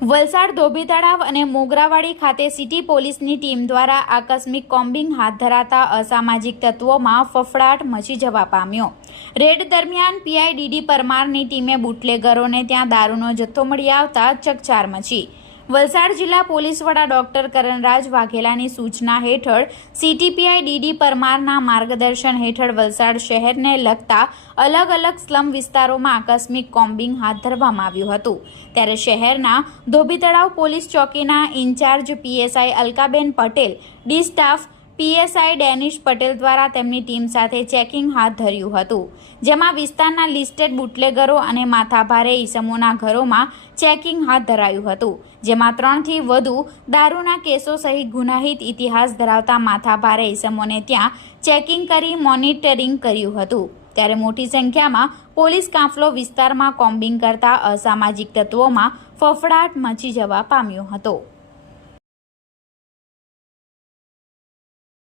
વલસાડ ધોબી તળાવ અને મોગરાવાડી ખાતે સિટી પોલીસની ટીમ દ્વારા આકસ્મિક કોમ્બિંગ હાથ ધરાતા અસામાજિક તત્વોમાં ફફડાટ મચી જવા પામ્યો. રેડ દરમિયાન પીઆઈડીડી પરમારની ટીમે બુટલેગરોને ત્યાં દારૂનો જથ્થો મળી આવતા ચકચાર મચી. વલસાડ જિલ્લા પોલીસ વડા ડોક્ટર કરણરાજ વાઘેલાની સૂચના હેઠળ સીટીપીઆઈ ડીડી પરમારના માર્ગદર્શન હેઠળ વલસાડ શહેરને લગતા અલગ અલગ સ્લમ વિસ્તારોમાં આકસ્મિક કોમ્બિંગ હાથ ધરવામાં આવ્યું હતું. ત્યારે શહેરના Dhobi Talav police ચોકીના in charge PSI Alkaben Patel, D staff PSI Danish Patel દ્વારા તેમની ટીમ સાથે ચેકિંગ હાથ ધર્યું હતું, જેમાં વિસ્તારના લિસ્ટેડ બુટલેગરો અને માથાભારે ઈસમોના ઘરોમાં ચેકિંગ હાથ ધરાયું હતું, જેમાં ત્રણથી વધુ દારૂના કેસો સહિત ગુનાહિત ઇતિહાસ ધરાવતા માથાભારે ઈસમોને ત્યાં ચેકિંગ કરી મોનિટરિંગ કર્યું હતું. ત્યારે મોટી સંખ્યામાં પોલીસ કાફલો વિસ્તારમાં કોમ્બિંગ કરતા અસામાજિક તત્વોમાં ફફડાટ મચી જવા પામ્યો હતો.